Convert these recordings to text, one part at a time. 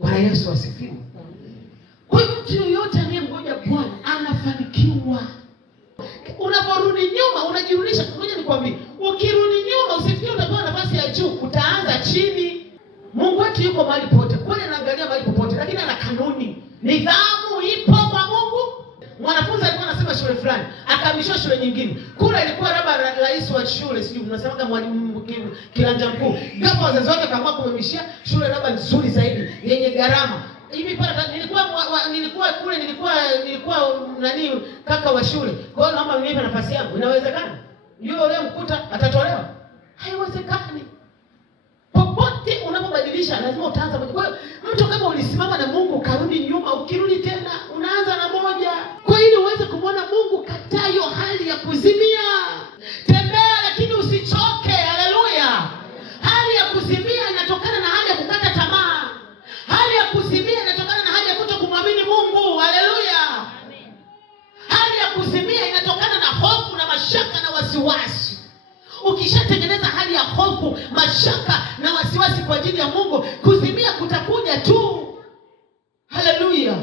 Bwana Yesu asifiwe. Kwa hiyo mtu yoyote anayemngoja Bwana anafanikiwa. Unaporudi nyuma unajirudisha. Ngoja nikwambie, ukirudi nyuma usifikiri utapewa nafasi ya juu, utaanza chini. Mungu wetu yuko mahali pote. Kwani anaangalia mahali popote, lakini ana kanuni. Nidhamu ipo kwa Mungu. Mwanafunzi alikuwa anasema shule fulani, akahamishwa shule nyingine. Kule ilikuwa labda rais wa shule, sijui mnasemaga mwalimu kilanja mkuu. Ghafla wazazi wake kama kumhamishia shule labda nzuri zaidi, yenye gharama. Hivi pale nilikuwa nani kaka wa shule. Kwa hiyo naomba mnipe nafasi yangu. Inawezekana? Yule mkuta atatolewa? Haiwezekani. Popote unapobadilisha lazima utaanza moja. Kwa hiyo mtu kama ulisimama na Mungu karudi nyuma, ukirudi tena unaanza na moja. Kwa hiyo uweze kumwona Mungu kataa hiyo hali ya kuzimia. Tembea lakini usichoke. Haleluya. Hali ya kuzimia inatokana na hali ya kukata tamaa. Hali ya kuzimia inatokana na hali ya kutokumwamini Mungu. Haleluya. Amen. Hali ya kuzimia inatokana na hofu na mashaka na wasiwasi. Ukishatengeneza hali ya hofu, mashaka na wasiwasi kwa ajili ya Mungu, kuzimia kutakuja tu. Haleluya.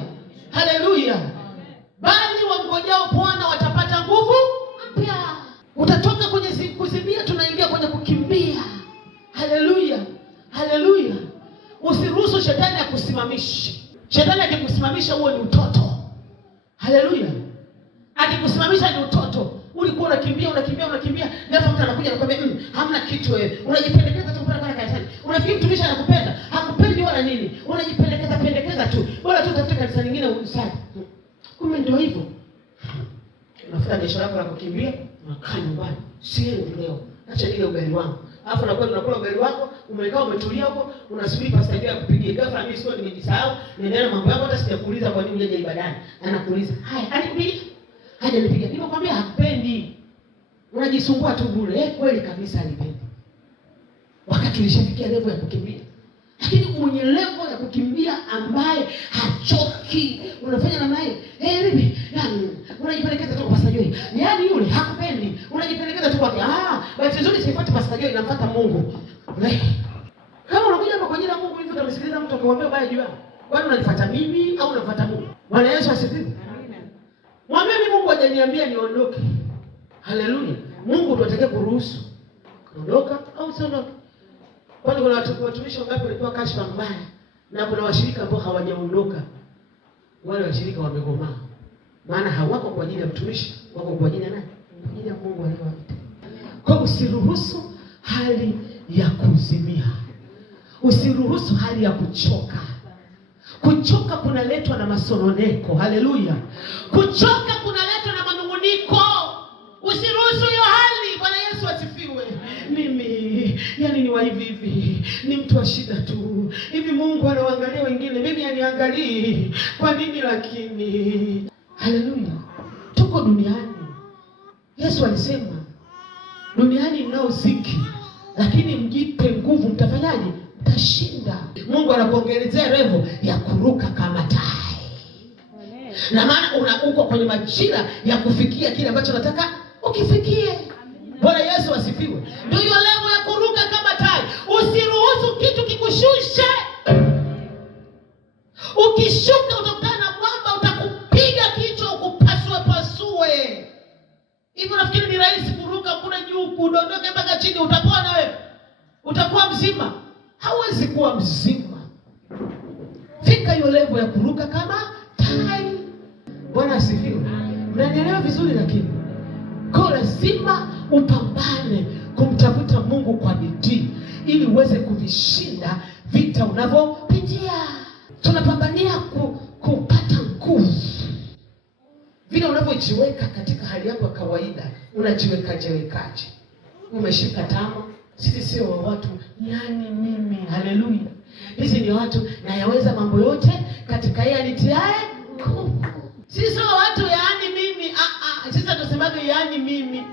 Haleluya. Bali wangojao Bwana watapata nguvu mpya. Utatoka kwenye kuzimia tunaingia kwenye kukimbia. Haleluya. Haleluya. Usiruhusu shetani akusimamishe. Shetani akikusimamisha huo ni utoto. Haleluya. Akikusimamisha ni utoto. Ulikuwa unakimbia, ndio mtu anakuja anakuambia hamna kitu wewe. Unajipendekeza tu kupenda kwa kanisani. Unafikiri mtumishi anakupenda? Hakupendi wala nini. Unajipendekeza tu. Bora tu utafute kanisa lingine usali. Kumbe ndio hivyo. Unafuta biashara yako ya kukimbia, unakaa nyumbani. Siendi leo. Acha nile ugali wangu. Alafu unakula ugali wako, umekaa umetulia huko, unasubiri pastor yako akupigie. Ghafla mimi sio nimejisahau, ninaenda mambo yako hata sijakuuliza kwa nini unaje ibadani. Anakuuliza, "Haya, alikupigia?" Hajanipigia. Nimekwambia hakupendi. Unajisumbua tu bure. Kweli kabisa alipendi. Wakati ulishafikia level ya kukimbia. Lakini mwenye level ya kukimbia ambaye hachoki, unafanya namna hiyo. Bibi, yani unajipelekeza tu kwa Pastor Joy. Yaani yule hakupendi. Unajipelekeza tu kwake. Basi vizuri sifuate Pastor Joy, namfuata Mungu. Kama unakuja hapa kwa ajili ya Mungu hivi utamsikiliza mtu akamwambia baya juu yako. Kwani unanifuata mimi au unafuata Mungu? Bwana Yesu asifiwe. Mwambie mimi Mungu hajaniambia niondoke. Haleluya. Mungu ndiye atakaye kuruhusu. Ondoka au usiondoke. Kwani kuna watumishi wangapi walikuwa kashfa mbaya na kuna washirika ambao hawajaondoka. Wale washirika wamegomaa. Maana hawako kwa ajili ya mtumishi, wako kwa ajili ya nani? Kwa ajili ya Mungu aliyewaita. Kwa usiruhusu hali ya kuzimia. Usiruhusu hali ya kuchoka. Kuchoka kunaletwa na masononeko. Haleluya. Kuchoka kunaletwa na manunguniko. Usiruhusu hiyo hali. Bwana Yesu asifiwe. Mimi yani ni wa hivi. Ni mtu wa shida tu. Hivi Mungu anawaangalia wengine, mimi aniangalii. Kwa nini lakini? Haleluya. Tuko duniani. Yesu alisema, duniani mnao dhiki, lakini mjipe nguvu, mtafanyaje? Mtashinda. Mungu anakuongelezea level ya kuruka kama tai. Na maana uko kwenye majira ya kufikia kile ambacho nataka ukifikie. Bwana Yesu asifiwe. Ndio hiyo level ya kuruka kama tai. Usiruhusu kitu kikushushe. Ukishuka utakutana na mwamba, utakupiga kichwa, ukupasue. Hivi nafikiri ni rahisi kuruka kule juu, kudondoka mpaka chini, utapona wewe? Utakuwa mzima? Hauwezi kuwa mzima. Fika hiyo level ya kuruka kama tai. Bwana asifiwe. Mnanielewa vizuri? Lakini kwa lazima upambane kumtafuta Mungu kwa bidii ili uweze kuvishinda vita unavyopitia. Tunapambania kupata nguvu. Vile unavyojiweka katika hali yako ya kawaida, unajiwekaje? Umeshika tama. Sisi sio wa watu yani mimi. Haleluya. Hizi ni watu na yaweza mambo yote katika yeye anitiaye nguvu. Sisi sio watu yani mimi. Sisi tunasemaga yani mimi.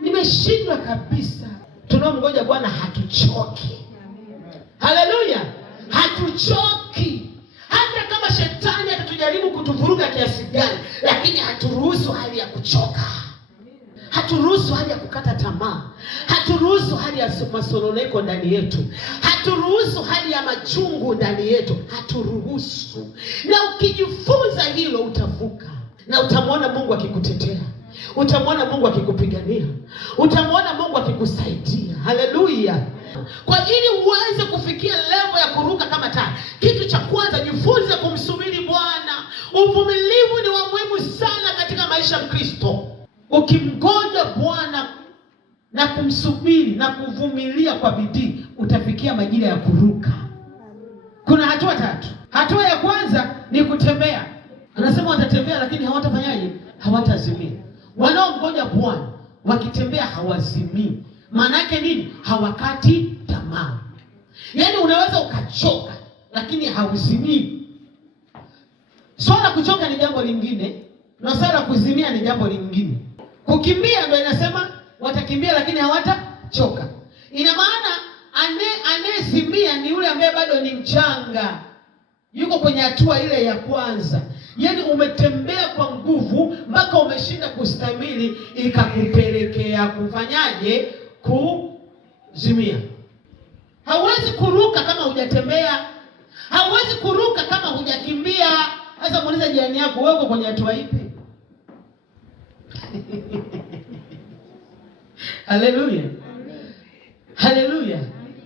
Nimeshindwa kabisa. Tunaomngoja Bwana hatuchoki. Haleluya. Hatuchoki. Hata kama shetani atatujaribu kutuvuruga kiasi gani, lakini haturuhusu hali ya kuchoka. haturuhusu hali ya kukata tamaa, haturuhusu hali ya masononeko ndani yetu, haturuhusu hali ya machungu ndani yetu, haturuhusu. Na ukijifunza hilo utavuka, na utamwona Mungu akikutetea, utamwona Mungu akikupigania, utamwona Mungu akikusaidia. Haleluya! Kwa ili uweze kufikia level ya kuruka kama tai, kitu cha kwanza, jifunze kumsubiri Bwana. Uvumilivu ni wa muhimu sana katika maisha ya Kristo. Ukimgoja Bwana na kumsubiri na kuvumilia kwa bidii, utafikia majira ya kuruka. Kuna hatua 3. Hatua ya kwanza ni kutembea. Anasema watatembea lakini hawatafanyaje? Hawatazimia. Wanaomgoja Bwana wakitembea hawazimii. Maana yake nini? Hawakati tamaa. Yaani unaweza ukachoka lakini hauzimii. Swala kuchoka ni jambo lingine, na swala kuzimia ni jambo lingine. Kukimbia ndio inasema watakimbia lakini hawatachoka. Ina maana anayezimia ni yule ambaye bado ni mchanga, yuko kwenye hatua ile ya kwanza. Yaani umetembea kwa nguvu mpaka umeshinda kustahimili, ikakupelekea kufanyaje? Kuzimia. Hauwezi kuruka kama hujatembea, hauwezi kuruka kama hujakimbia. Sasa muulize jirani yako, wewe uko kwenye hatua ipi? Haleluya. Haleluya.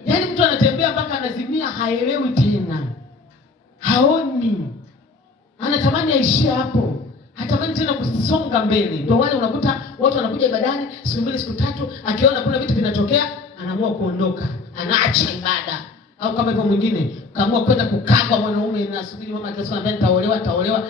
Yaani mtu anatembea mpaka anazimia, haelewi tena, haoni, anatamani aishie hapo, hatamani tena kusonga mbele. Ndio wale unakuta watu wanakuja ibadani siku 2 siku 3, akiona kuna vitu vinatokea anaamua kuondoka, anaacha ibada. Au kama hivyo mwingine kaamua kwenda kukaa kwa mwanaume, na subiri mama akisema anambia nitaolewa.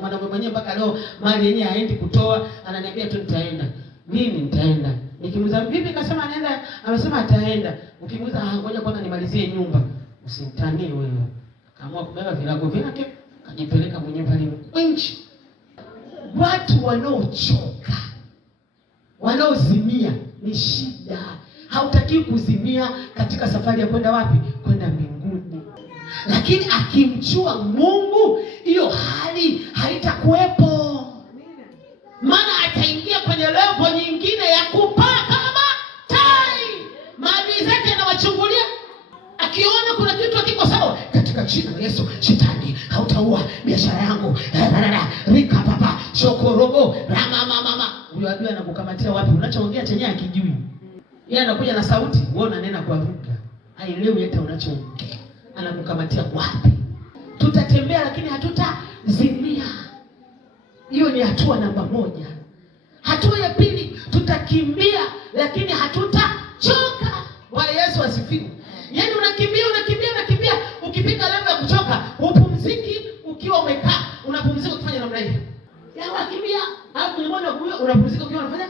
Mwanaume mwenyewe mpaka leo mali yenyewe haendi kutoa, ananiambia tu nitaenda. Nini nitaenda? Nikimuuliza vipi, kasema anaenda, amesema ataenda. Ukimuuliza ngoja kwanza nimalizie nyumba. Usimtanie wewe. Kaamua kubeba vilago vyake, kajipeleka mwenyewe pale nje. Watu wanaochoka, wanaozimia ni shida. Hautakiwi kuzimia katika safari ya kwenda wapi? Kwenda mbinguni. Lakini akimjua Mungu, hiyo hali haitakuwepo. Maana ataingia kwenye level nyingine ya kupaa kama tai. Maadui zake anawachungulia. Akiona kuna kitu hakiko sawa, katika jina la Yesu, shetani hautaua biashara yangu. Rika papa shokorogo rama mama. Huyo adui anakukamatia wapi? Unachoongea chenye akijui. Yeye anakuja na sauti, wewe unanena kwa lugha, haielewi hata unachoongea. Anakukamatia wapi? Tutatembea lakini hatutazimia. Hiyo ni hatua namba 1. Hatua ya pili, tutakimbia lakini hatutachoka. Bwana Yesu asifiwe. Yaani unakimbia. Ukifika level ya kuchoka, upumziki ukiwa umekaa, unapumzika ukifanya namna hii. Ya unakimbia, hapo unaona unapumzika ukiwa unafanya